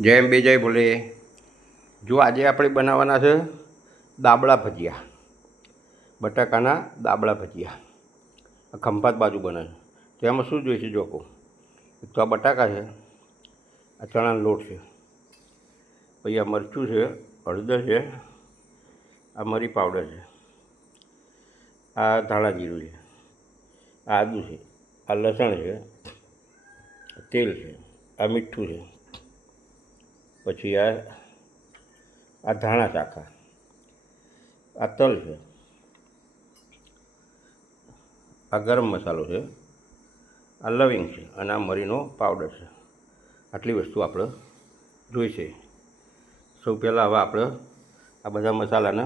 જય અંબે જય ભોલે. જો આજે આપણે બનાવવાના છે દાબળા ભજીયા, બટાકાના દાબળા ભજીયા. આ ખંભાત બાજુ બને છે. તો એમાં શું જોઈશે જો કહું. એક તો આ બટાકા છે, આ ચણાનો લોટ છે, પછી આ મરચું છે, હળદર છે, આ મરી પાવડર છે, આ ધાણા જીરું છે, આ આદું છે, આ લસણ છે, તેલ છે, આ મીઠું છે, પછી આ ધાણા ચાખા, આ તલ છે, આ ગરમ મસાલો છે, આ લવિંગ છે અને આ મરીનો પાવડર છે. આટલી વસ્તુ આપણે જોઈશે. સૌ પહેલાં હવે આપણે આ બધા મસાલાને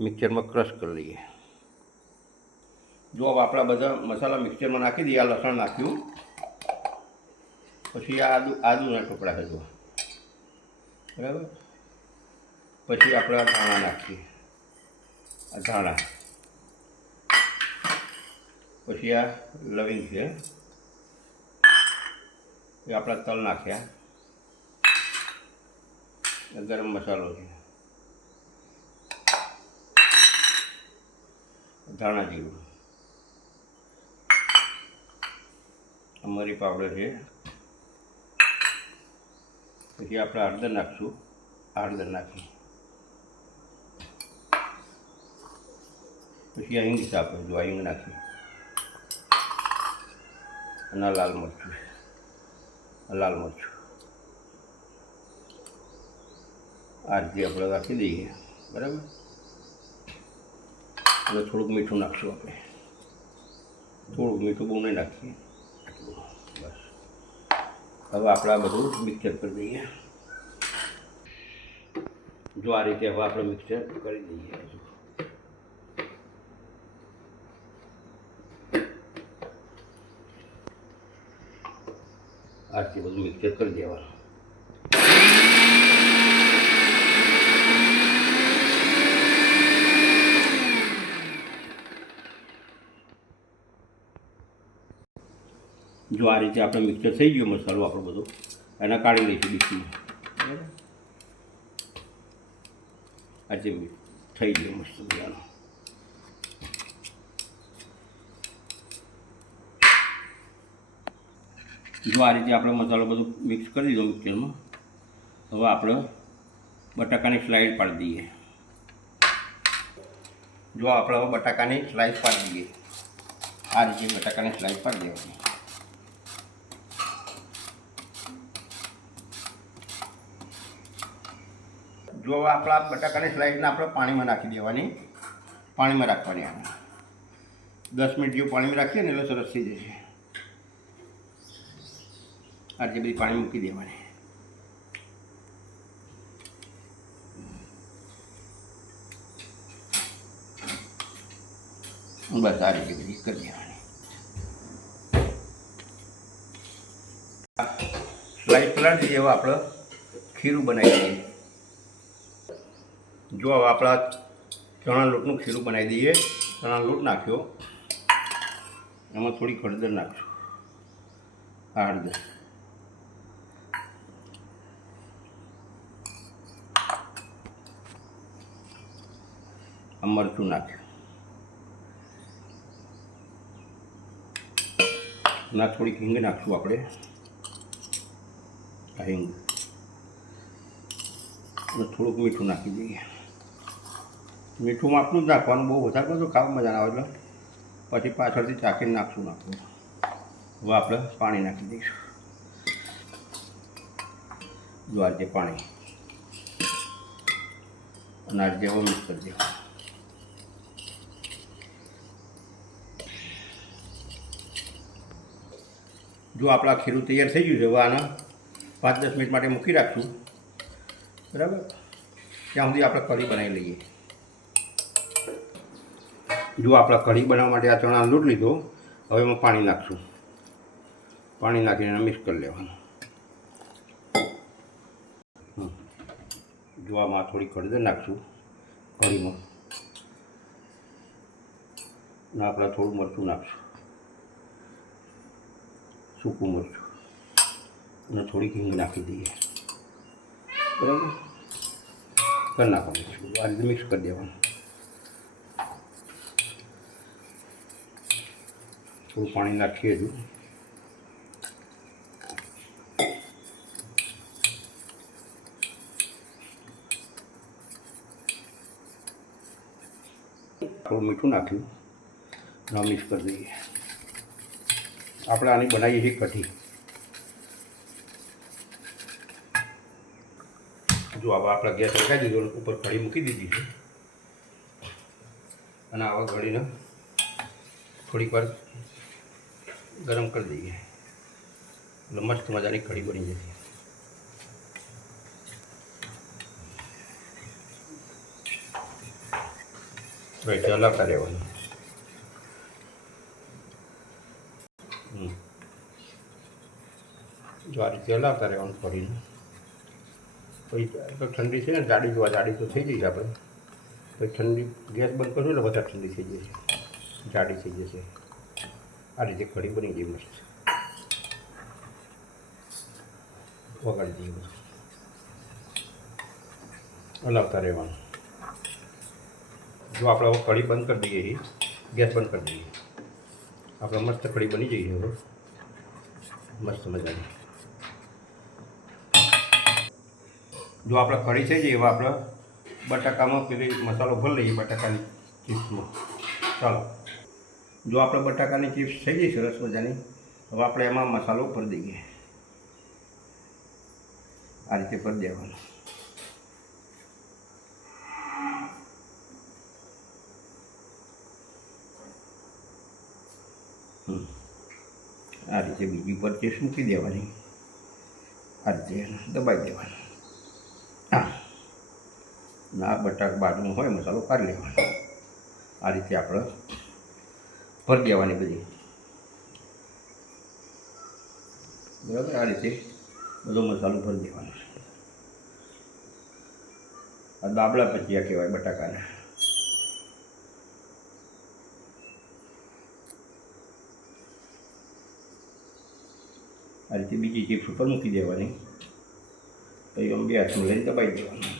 મિક્સરમાં ક્રશ કરી લઈએ. જો હવે આપણા બધા મસાલા મિક્સરમાં નાખી દઈએ. આ લસણ નાખ્યું, પછી આ આદુના ટુકડા છે જો, બરાબર. પછી આપણે આ ધાણા નાખીએ, આ ધાણા, પછી આ લવિંગ છે, એ આપણા તલ નાખ્યા, ગરમ મસાલો છે, ધાણા જીરું, મરી પાવડર છે, પછી આપણે હળદર નાખીશું. હળદર નાખી પછી આ હિંગ આપણે જો હિંગ નાખી, અને લાલ મરચું છે, લાલ મરચું આ રીતે આપણે રાખી દઈએ, બરાબર. અને થોડુંક મીઠું નાખીશું આપણે, થોડુંક મીઠું બહુ નહીં નાખીએ, બસ. હવે આપણે આ બધું મિક્સર કરી દઈએ. જો આ રીતે હવે આપણે મિક્સર કરી દઈએ. આ રીતે બધું મિક્સર કરી દેવાનું. જો આ રીતે આપણે મિક્સર થઈ ગયો મસાલો આપણો બધો, એને કાઢી લઈશું ડીશમાં, બરાબર. આજે થઈ ગયો મસ્ત મજાનો. જો આ રીતે આપણે મસાલો બધો મિક્સ કરી દીધો મિક્સરમાં. હવે આપણે બટાકાની સ્લાઇડ પાડી દઈએ. જો આપણે હવે બટાકાની સ્લાઇસ પાડી દઈએ. આ રીતે બટાકાની સ્લાઇસ પાડી દેવાની. જો આપણા બટાકાની સ્લાઇસને આપણે પાણીમાં નાખી દેવાની, પાણીમાં રાખવાની. આપણે 10 મિનિટ જેવું પાણીમાં રાખીએ ને એટલે સરસ થઈ જશે. આ રીતે બધી પાણી મૂકી દેવાની. બસ આ રીતે બધી કરી દેવાની. સ્લાઇસ પલાળી દઈએ. હવે આપણે ખીરું બનાવી દઈએ. જો હવે આપણા ચણા લોટનું ખીરું બનાવી દઈએ. ચણા લોટ નાખ્યો, એમાં થોડી હળદર નાખશું. આ હળદર, આ મરચું નાખ્યું, ના થોડીક હિંગ નાખશું આપણે. આ હિંગ અને થોડુંક મીઠું નાખી દઈએ. મીઠું માપનું જ નાખવાનું, બહુ વધારે બધું ખાવા મજા ના આવે એટલે પછી પાછળથી ચાખીને નાખશું. હવે આપણે પાણી નાખી દઈશું. જો આ રીતે પાણી, અને આ રીતે હવે મિક્સ કરી દેવાનું. જો આપણા ખીરું તૈયાર થઈ ગયું છે. હવે આને 5-10 મિનિટ માટે મૂકી રાખશું, બરાબર. ત્યાં સુધી આપણે કઢી બનાવી લઈએ. જો આપણે કઢી બનાવવા માટે આ ચણાનો લોટ લીધો. હવે એમાં પાણી નાખશું. પાણી નાખીને મિક્સ કરી લેવાનું. જો આમાં થોડી હળદર નાખશું કઢીમાં, અને આપણે થોડું મરચું નાખશું, સૂકું મરચું, અને થોડીક હિંગ નાખી દઈએ. બરાબર કરી નાખવાનું, આ રીતે મિક્સ કરી દેવાનું. થોડું પાણી નાખીએ હજુ. થોડું મીઠું નાખ્યું, મિક્સ કરી દઈએ. આપણે આની બનાવીએ છીએ કઢી. જો હવે આપણે ગેસ લગાવી દીધો, ઉપર કઢી મૂકી દીધી છે અને આવા કઢીને થોડીક વાર ગરમ કરી દઈએ એટલે મસ્ત મજાની કઢી બની જશે. right હલાવતા રહેવાનું. જો આ રીતે હલાવતા રહેવાનું કઢીને. પછી તો ઠંડી છે ને, જાડી જોવા જાડી તો થઈ જઈશ આપણે. પછી ઠંડી ગેસ બંધ કરશું એટલે વધારે ઠંડી થઈ જશે, જાડી થઈ જશે. આ રીતે કઢી બની ગઈ મસ્ત. વગાડી દઈએ બધું, હલાવતા રહેવાનું. જો આપણે હવે કઢી બંધ કરી દઈએ, ગેસ બંધ કરી દઈએ, આપણે મસ્ત કઢી બની જઈએ હવે મસ્ત મજાની. જો આપણે કઢી થઈ જાય એવા આપણે બટાકામાં પેલી મસાલો ભરી લઈએ બટાકાની ચિપ્સમાં. ચાલો, જો આપણે બટાકાની ચિપ્સ થઈ ગઈ સરસ મજાની, હવે આપણે એમાં મસાલો ભરી દઈએ. આ રીતે ભરી દેવાનો. આ રીતે બીજી પર ચિપ્સ મૂકી દેવાની, આ રીતે દબાઈ દેવાની. ના બટાકા બાજુમાં હોય મસાલો કાઢી લેવાનો. આ રીતે આપણે ભરી દેવાની બધી, બરાબર. આ રીતે બધો મસાલો ભરી દેવાનો. આ દાબળા ભજીયા કહેવાય બટાકાના. આ રીતે બીજી ચિપ્સ ઉપર મૂકી દેવાની, પછી આમ બે હાથમાં લઈને દબાઈ દેવાનું.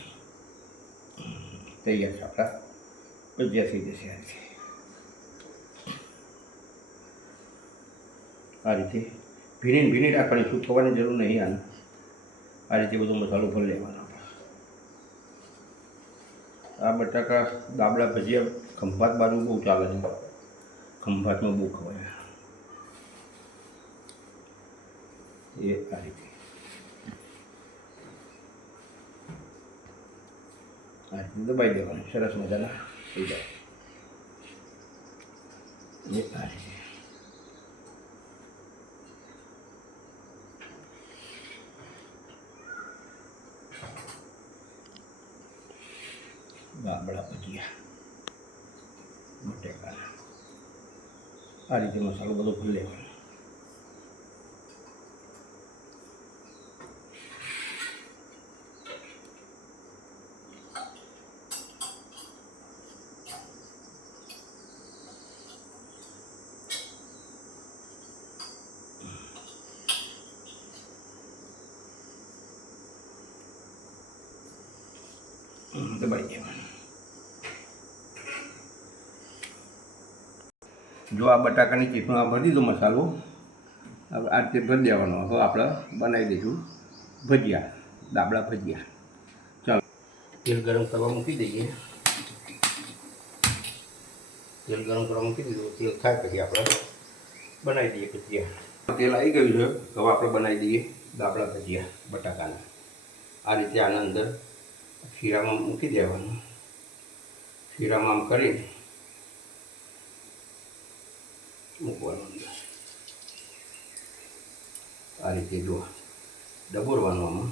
તૈયાર છે આપણા ભજીયા થઈ જશે. આ રીતે ભીની ભીની રાખવાની, સૂકવવાની જરૂર નહીં આને. આ રીતે બધો મસાલો ભરી લેવાનો. આ બટાકા દાબળા ભજીયા ખંભાત બાજુ બહુ ચાલે છે, ખંભાતમાં બહુ ખવાય એ. આ રીતે દબાઈ દેવાનું, સરસ મજાના થઈ જાય એ. આ રીતે દાબળા ભજીયા બટાકાના. આ રીતે મસાલો બધો ભરી લેવાનો. દબાઈ દેવાનું. જો આ બટાકાની ચીપમાં ભરી દીધો મસાલો, હવે આ રીતે ભરી દેવાનો. હવે આપણે બનાવી દઈશું ભજીયા, દાબળા ભજીયા. ચાલો, તેલ ગરમ કરવા મૂકી દઈએ. તેલ ગરમ કરવા મૂકી દીધું, તેલ થાય પછી આપણે બનાવી દઈએ ભજીયા. તેલ આવી ગયું છે, હવે આપણે બનાવી દઈએ દાબળા ભજીયા બટાકાના. આ રીતે આના અંદર શીરામાં મૂકી દેવાનું. શીરામાં આમ કરીને મૂકવાનું અંદર. આ રીતે જો ડબોરવાનું આમાં.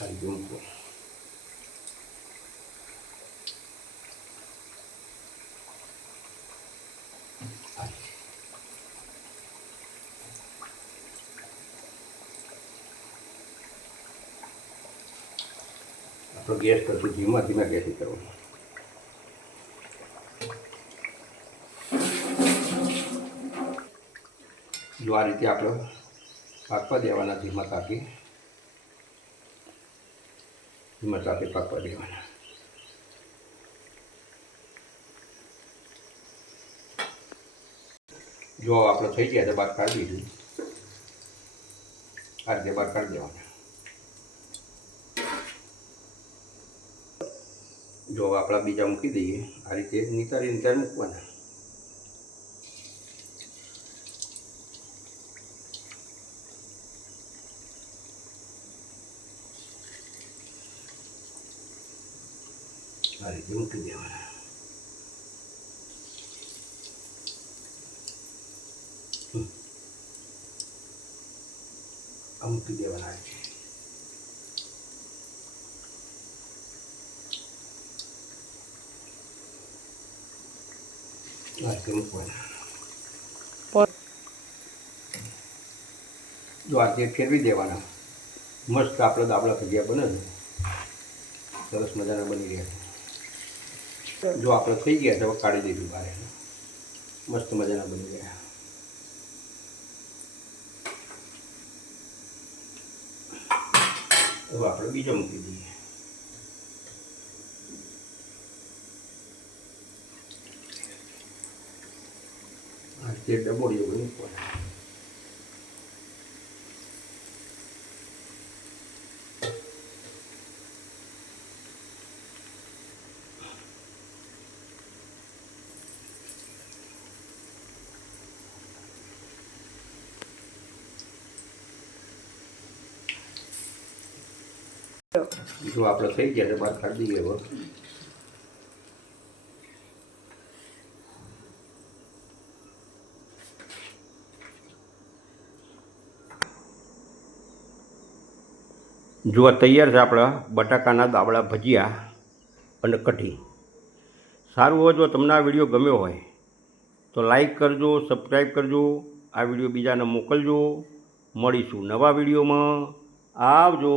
આ રીતે મૂકવાનું. આપણે ગેસ કરશું ધીમા ધીમા ગેસથી કરવાનું. જો આ રીતે આપણે પાકવા દેવાના ધીમા તાપે પાકવા દેવાના. જો આપણે થઈ ગયા તો બહાર કાઢી દીધું. આ રીતે બહાર કાઢી દેવાના. જો આપણા બીજા મૂકી દઈએ આ રીતે નિતારી મૂકવાના. આ રીતે મૂકી દેવાના. આ મૂકી દેવાના છે. આ રીતે મૂકવાના. જો આ રીતે ફેરવી દેવાના. મસ્ત આપણે દાબળા ભજીયા બને છે. સરસ મજાના બની રહ્યા છે. જો આપણે થઈ ગયા તો કાઢી દીધું બહાર. મસ્ત મજાના બની ગયા. હવે આપણે બીજો મૂકી દઈએ. આ રીતે ડબોળીઓ મૂકવાના. જો આપણે થઈ ગયા તો બહાર કાઢી દઈએ. હવે જો તૈયાર છે આપણા બટાકાના દાબળા ભજીયા અને કઢી. સારું હોય જો તમને આ વિડીયો ગમ્યો હોય તો લાઈક કરજો, સબસ્ક્રાઈબ કરજો, આ વિડીયો બીજાને મોકલજો. મળીશું નવા વિડીયોમાં. આવજો.